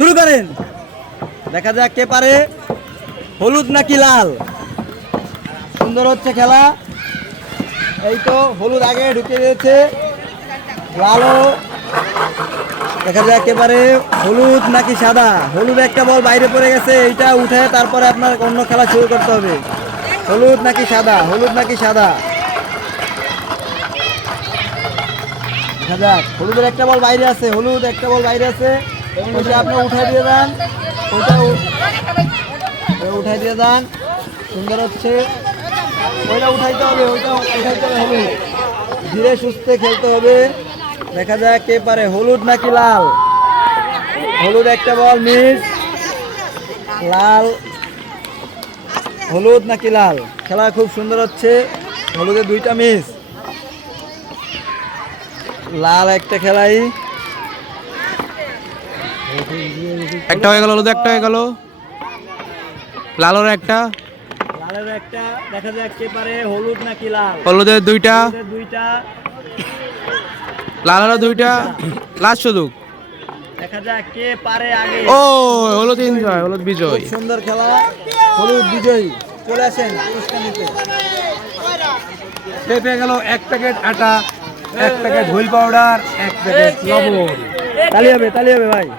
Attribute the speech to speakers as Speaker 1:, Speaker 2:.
Speaker 1: শুরু করেন। দেখা যাক কে পারে। হলুদ নাকি লাল? সুন্দর হচ্ছে খেলা। এই তো হলুদ আগে ঢুকে দিয়েছে লালও। দেখা যাক কে পারে। হলুদ নাকি সাদা? হলুদ একটা বল বাইরে পড়ে গেছে, এইটা উঠে তারপরে আপনার অন্য খেলা শুরু করতে হবে। হলুদ নাকি সাদা? হলুদ নাকি সাদা? দেখা যাক। হলুদের একটা বল বাইরে আছে, হলুদ একটা বল বাইরে আছে। ওইটা আপনি উঠাই দিয়ে দেন। ওইটা উঠাই দিয়ে দেন। সুন্দর হচ্ছে। ওইটা উঠাইতে হবে, ওইটা উঠাইতে হবে হলুদ। ধীরে সুস্থে খেলতে হবে। দেখা যাক কে পারে। হলুদ নাকি লাল? হলুদ একটা বল, মিস। লাল। হলুদ নাকি লাল? খেলা খুব সুন্দর হচ্ছে। হলুদের দুইটা মিস। লাল একটা খেলাই।
Speaker 2: একটা হয়ে গেল হলুদ একটা হয়ে গেল। লালের একটা।
Speaker 1: লালের একটা দেখা যাক কে পারে হলুদ নাকি লাল।
Speaker 2: হলুদের দুইটা।
Speaker 1: দুইটা।
Speaker 2: লালেরও দুইটা। লাস্ট শুধু।
Speaker 1: দেখা যাক কে পারে আগে।
Speaker 2: ও হলুদ এনজয় হলুদ বিজয়।
Speaker 1: খুব সুন্দর খেলা। হলুদ বিজয়ী। চলে আসেন পুরস্কার নিতে।
Speaker 3: পেয়ে গেল এক প্যাকেট আটা এক প্যাকেট হুইল পাউডার এক প্যাকেট লবণ।
Speaker 1: তালি হবে তালি হবে ভাই।